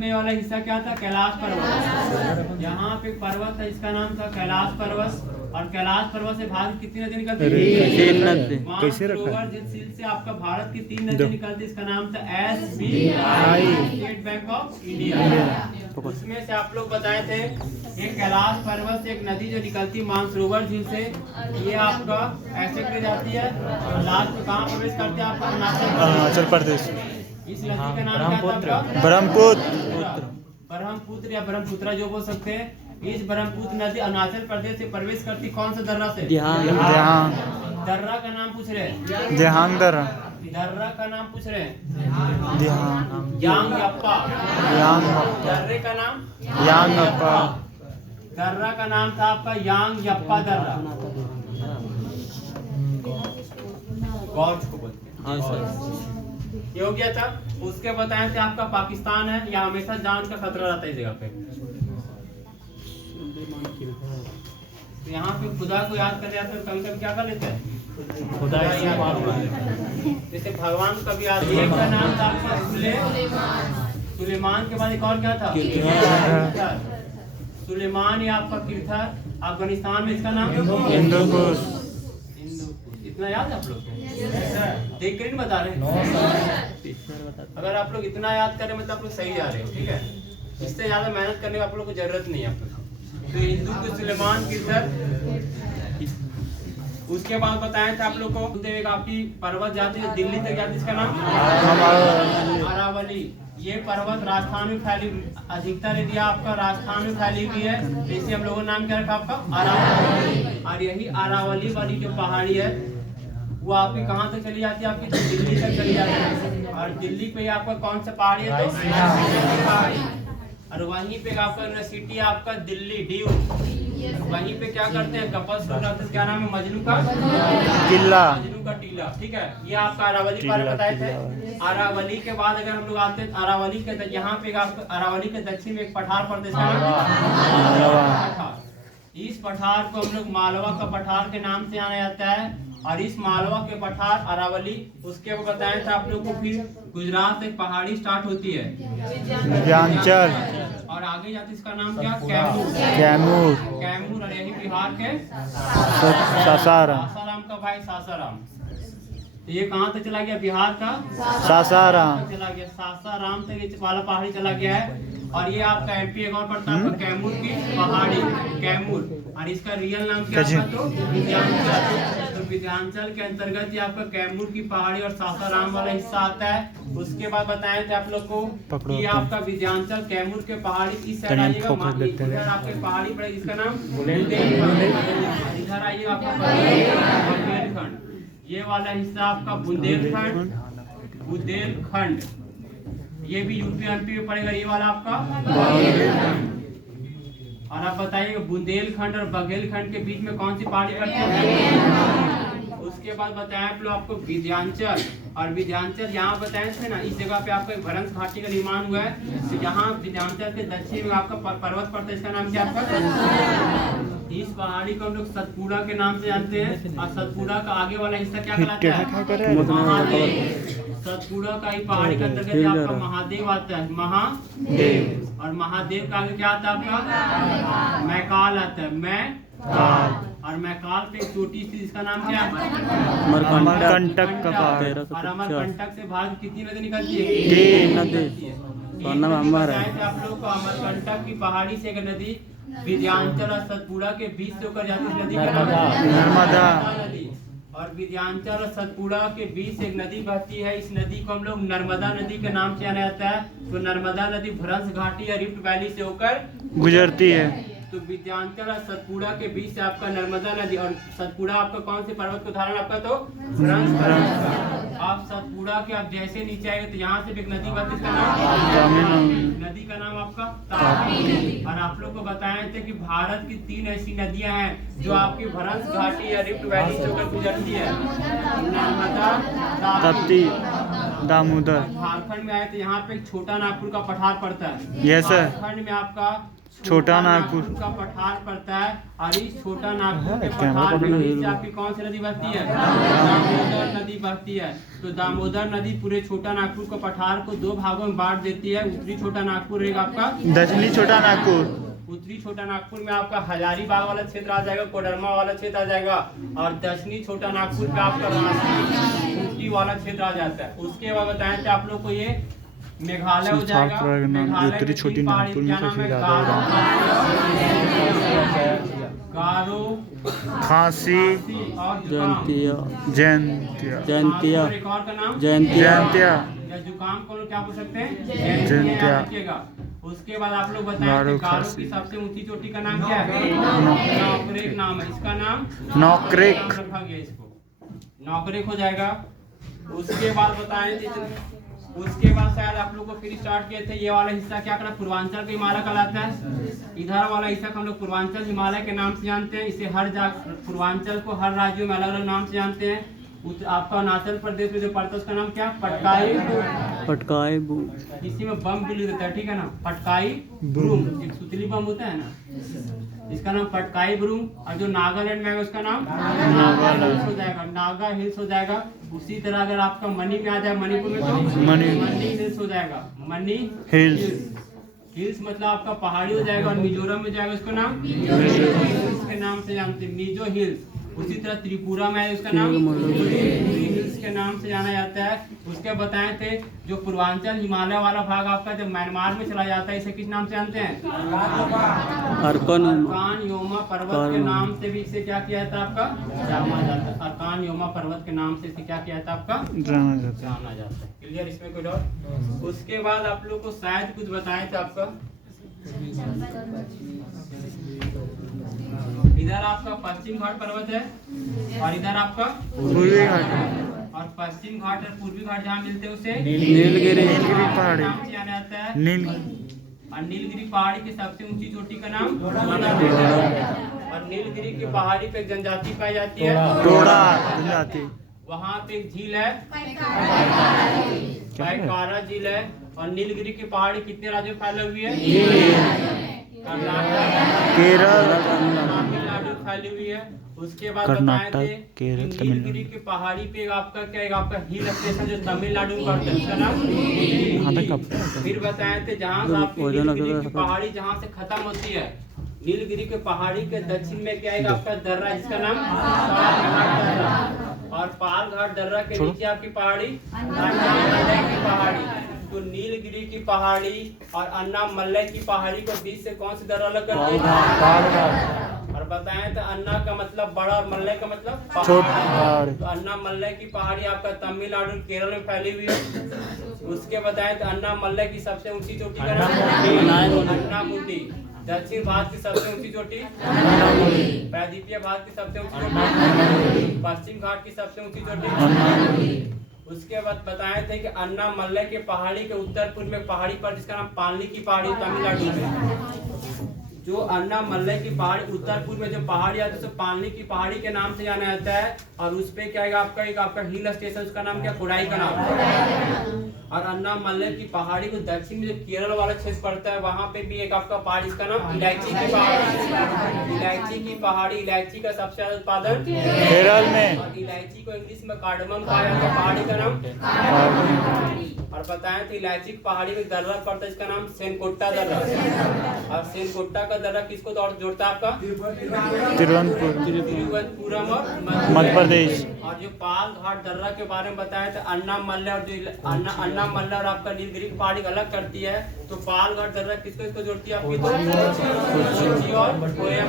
में वाला हिस्सा क्या था? कैलाश पर्वत। यहाँ पे पर्वत है, इसका नाम था कैलाश पर्वत। और कैलाश पर्वत से भारत की कितनी नदी निकलती है? 3 नदी। कैसे रखा? झील से आपका भारत की 3 नदी निकलती, इसका नाम था SBI, state bank of India. उसमें से आप लोग बताए थे ये कैलाश पर्वत से एक नदी जो निकलती मानसरोवर झील से, ये आपका ऐसे गिर जाती है और लास्ट में कहाँ प्रवेश करते हैं? आपका अरुणाचल प्रदेश। इस नदी का नाम क्या था? ब्रह्मपुत्र। ब्रह्मपुत्र या ब्रह्मपुत्रा जो बोल सकते हैं। इस ब्रह्मपुत्र नदी अरुणाचल प्रदेश से प्रवेश करती कौन सा दर्रा से? देहांग। दर्रा का नाम पूछ रहे हैं? देहांग दर्रा। दर्रा का नाम पूछ रहे हैं? देहांग। यांग यप्पा। दर्रे का नाम? यांग यप्पा। दर्रा का नाम था आपका यांग यप्पा दर्रा। गॉर्ज को बोलते हैं। ये हो गया था। उसके बताए थे आपका पाकिस्तान है, या हमेशा जान का खतरा रहता है इस जगह पे। तो यहाँ पे खुदा को याद कर जाते हैं, कभी कभी क्या कर लेते हैं? खुदा याद। जैसे भगवान को कभी याद। एक का नाम था आपका सुलेमान के बाद एक और क्या था? सुलेमान या आपका किरथर। अफगानिस्तान में इसका नाम हिंदूकुश। इतना याद है आप लोग? देख कर नहीं बता रहे? अगर आप लोग इतना याद करें मतलब आप लोग सही जा रहे हो, ठीक है। इससे ज्यादा मेहनत करने की आप लोग को जरूरत नहीं है आप लोग। तो हिंदू को सुलेमान किरथर। उसके बाद बताया था आप लोग को एक आपकी पर्वत जाती है दिल्ली तक जाती है, इसका नाम अरावली। ये पर्वत राजस्थान में फैली, अधिकतर एरिया आपका राजस्थान में फैली हुई है, इसे हम लोगों ने नाम क्या रखा आपका? अरावली। और यही अरावली वाली जो पहाड़ी है वो आपकी कहाँ तक चली जाती है? आपकी दिल्ली तक चली जाती है। और दिल्ली पे आपका कौन सा पहाड़ी है? तो पहाड़ी। और वहीं पे आपका यूनिवर्सिटी है आपका दिल्ली DU। वहीं पे क्या करते हैं? कपल्स लोग, क्या नाम है? मजनू का टीला। मजनू का टीला, ठीक है। ये आपका अरावली पर बताए थे। अरावली के बाद अगर हम लोग आते हैं अरावली के यहाँ पे आपको अरावली के दक्षिण में एक पठार प्रदेश है। इस पठार को हम लोग मालवा का पठार के नाम से जाना जाता है। और इस मालवा के पठार अरावली, उसके वो बताया था आप लोग को। फिर गुजरात से पहाड़ी स्टार्ट होती है विंध्याचल। और आगे जाती है, इसका नाम क्या? कैमूर। कैमूर। और यही बिहार के सासाराम का भाई सासाराम। तो ये कहाँ तक चला गया? बिहार का सासाराम चला गया। सासाराम तक ये वाला पहाड़ी चला गया है। और ये आपका MP एक और पड़ता है कैमूर की पहाड़ी, कैमूर। और इसका रियल नाम क्या था? तो विंध्याचल। तो विंध्याचल के अंतर्गत ये आपका कैमूर की पहाड़ी और सासाराम वाला हिस्सा आता है। उसके बाद बताए थे आप लोग को ये आपका विंध्याचल कैमूर के पहाड़ी इस साइड आइएगा, इधर आपके पहाड़ी पड़ेगी, इसका नाम बुंदेलखंड। इधर आइएगा आपका बुंदेलखंड। ये वाला हिस्सा आपका बुंदेलखंड। बुंदेलखंड ये भी UP MP में पड़ेगा, ये वाला आपका। और आप बताइए बुंदेलखंड और बघेलखंड के बीच में कौन सी पहाड़ी पड़ती है? उसके बाद बताया आप लोग आपको विंध्याचल। और विंध्याचल यहाँ बताए थे ना, इस जगह पे आपका एक भ्रंश घाटी का निर्माण हुआ है। तो यहाँ विंध्याचल के दक्षिण में आपका पर्वत पड़ता है, इसका नाम क्या आपका? इस पहाड़ी को हम लोग सतपुड़ा के नाम से जानते हैं। और सतपुड़ा का आगे वाला हिस्सा क्या कहलाता है? महादेव। सतपुड़ा का ही पहाड़ी का अंतर्गत आपका महादेव आता है, महादेव। और महादेव का आगे क्या आता है आपका? मैकाल आता है, मैकाल। और मैकाल पे एक छोटी सी, इसका नाम क्या है? अमरकंटक का पहाड़। और अमरकंटक से भारत कितनी नदी निकलती है? 3 नदी। आप लोग को अमरकंटक की पहाड़ी से एक नदी विंध्याचल और सतपुड़ा के बीच से होकर जाती है, नदी का नाम नर्मदा नदी। और विंध्याचल और सतपुड़ा के बीच से एक नदी बहती है, इस नदी को हम लोग नर्मदा नदी के नाम से जाना जाता है। तो नर्मदा नदी भ्रंश घाटी या रिफ्ट वैली से होकर गुजरती है। तो विंध्याचल और सतपुड़ा के बीच से आपका नर्मदा नदी। और सतपुड़ा आपका कौन से पर्वत को उदाहरण आपका? तो भ्रंश पर्वत का। आप सतपुड़ा के आप जैसे नीचे आएंगे तो यहाँ से एक नदी बहती है, इसका नाम नदी का नाम आपका ताप्ती। और आप लोग को बताए थे कि भारत की 3 ऐसी नदियां हैं जो आपकी भ्रंश घाटी या रिफ्ट वैली से होकर गुजरती है, नर्मदा, ताप्ती, दामोदर। झारखंड में आए तो यहाँ पे एक छोटा नागपुर का पठार पड़ता है। Yes sir. झारखंड में आपका छोटा नागपुर का पठार पड़ता है। और इस छोटा नागपुर के कैमरा पठार पकड़ना में है। नीचे आपकी कौन सी नदी बहती है? दामोदर नदी बहती है। तो दामोदर नदी पूरे छोटा नागपुर के पठार को दो भागों में बांट देती है। उत्तरी छोटा नागपुर रहेगा आपका, दक्षिणी छोटा नागपुर। उत्तरी छोटा नागपुर में आपका हजारीबाग वाला क्षेत्र आ जाएगा, कोडरमा वाला क्षेत्र आ जाएगा। और दक्षिणी छोटा नागपुर पे आपका रांची खूंटी वाला क्षेत्र आ जाता है। उसके बाद बताएं तो आप लोग को ये मेघालय हो जाएगा। उत्तरी छोटी नागपुर में सबसे ज्यादा गारो, खांसी, और जुकाम। जयंतिया और एक और का नाम जयंतिया या जुकाम को लोग क्या पूछ सकते हैं? जयंतिया। याद रखिएगा। उसके बाद आप लोग बताएं गारो, कि गारो खांसी। की सबसे ऊंची चोटी का नाम क्या है? नौकरेक नाम है। इसका नाम नौकरेक। नाम रखा गया इसको, नौकरेक हो जाएगा। उसके बाद बताएं उसके बाद शायद आप लोग को फिर स्टार्ट किए थे ये वाला हिस्सा क्या करना, पूर्वांचल का हिमालय कहलाता है। इधर वाला हिस्सा को हम लोग पूर्वांचल हिमालय के नाम से जानते हैं। इसे हर जगह पूर्वांचल को हर राज्यों में अलग अलग नाम से जानते हैं। आपका अरुणाचल प्रदेश में जो पड़ता है उसका नाम क्या? पटकाई इसी में बम भी रहता है, ठीक है ना? पटकाई ब्रूम, एक सुतली बम होता है ना, इसका नाम पटकाई ब्रूम। और जो नागालैंड में है उसका नाम नागा हिल्स हो जाएगा, नागा हिल्स हो जाएगा। उसी तरह अगर आपका मणि में आ जाए, मणिपुर में तो मणि हिल्स हो जाएगा, मणि हिल्स मतलब आपका पहाड़ी हो जाएगा। और मिजोरम में जाएगा उसका नाम हिल्स के नाम से जानते हैं, मिजो हिल्स। उसी तरह त्रिपुरा में है उसका नाम हिल्स के नाम से जाना जाता है। उसके बताए थे जो पूर्वांचल हिमालय वाला भाग आपका जब म्यांमार में चला जाता है इसे किस नाम से जानते हैं? अरकान योमा पर्वत के नाम से भी इसे क्या किया जाता है आपका? जाना जाता है। अरकान योमा पर्वत के नाम से इसे क्या किया जाता है आपका? जाना जाता है। क्लियर? इसमें कोई डाउट? उसके बाद आप लोग को शायद कुछ बताए थे आपका, इधर आपका पश्चिम घाट पर्वत है और इधर आपका पूर्वी घाट। और पश्चिम घाट और पूर्वी घाट जहाँ मिलते हैं उसे नीलगिरी पहाड़ी नाम से जाना जाता है। नील और नीलगिरी पहाड़ी की सबसे ऊंची चोटी का नाम और नीलगिरी की पहाड़ी पे एक जनजाति पाई जाती है टोड़ा जनजाति। वहाँ पे एक झील है पायकारा झील है। और नीलगिरी की पहाड़ी कितने राज्यों में फैली हुई है? कर्नाटक, केरल, तमिलनाडु फैली हुई है। उसके बाद बताए थे केरल, नीलगिरी की पहाड़ी पे आपका क्या है, आपका हिल स्टेशन जो तमिलनाडु में पड़ता है उसका नाम। फिर बताए थे जहाँ से आपकी नीलगिरी की पहाड़ी जहाँ से खत्म होती है, नीलगिरी के पहाड़ी के दक्षिण में क्या है आपका दर्रा जिसका नाम पालघाट दर्रा। और पालघाट दर्रा के नीचे आपकी पहाड़ी अन्नामलई की पहाड़ी। तो नीलगिरी की पहाड़ी और अन्नामलई की पहाड़ी को बीच से कौन सी दर्रा अलग करती है? और बताएं तो अन्ना का मतलब बड़ा और मल्लई का मतलब पहाड़। तो अन्नामलई की पहाड़ी आपका तमिलनाडु केरल में फैली हुई है। उसके बताएं तो अन्नामलई की सबसे ऊंची चोटी का नाम अन्नामुडी। दक्षिण भारत की सबसे ऊंची चोटी, प्रायद्वीपीय भारत की सबसे ऊंची चोटी, पश्चिम घाट की सबसे ऊंची चोटी। उसके बाद बताए थे कि अन्नामलई के पहाड़ी के उत्तर पूर्व में पहाड़ी पर जिसका नाम पालनी की पहाड़ी तमिलनाडु में। जो अन्नामलई की पहाड़ी उत्तर पूर्व में जो पहाड़ी है उसे पालनी की पहाड़ी के नाम से जाना जाता है। और उस पे क्या है आपका एक आपका हिल स्टेशन उसका नाम क्या? कोडाई का नाम। और अन्नामलई की पहाड़ी को दक्षिण में जो केरल वाला क्षेत्र पड़ता है वहाँ पे भी एक आपका पहाड़ी इसका नाम इलायची की पहाड़ी। इलायची की पहाड़ी, इलायची का सबसे ज्यादा उत्पादन केरल में। और इलायची को इंग्लिश में कार्डमम कहा जाता है। पहाड़ी का नाम। और बताएं तो इलायची की पहाड़ी में दर्रा पड़ता है इसका नाम सेनकोट्टा दर्रा। और सेनकोट्टा का दर्रा किसको जोड़ता है आपका? तिरुवनंतपुरम और मध्य प्रदेश। और जो पाल घाट दर्रा के बारे में बताया था अन्नामलई और जो अन्नामलई और आपका नीलगिरी की पहाड़ी अलग करती है। तो पाल घाट दर्रा किसको जोड़ती है आपकी? तो कोच्चि और कोयम।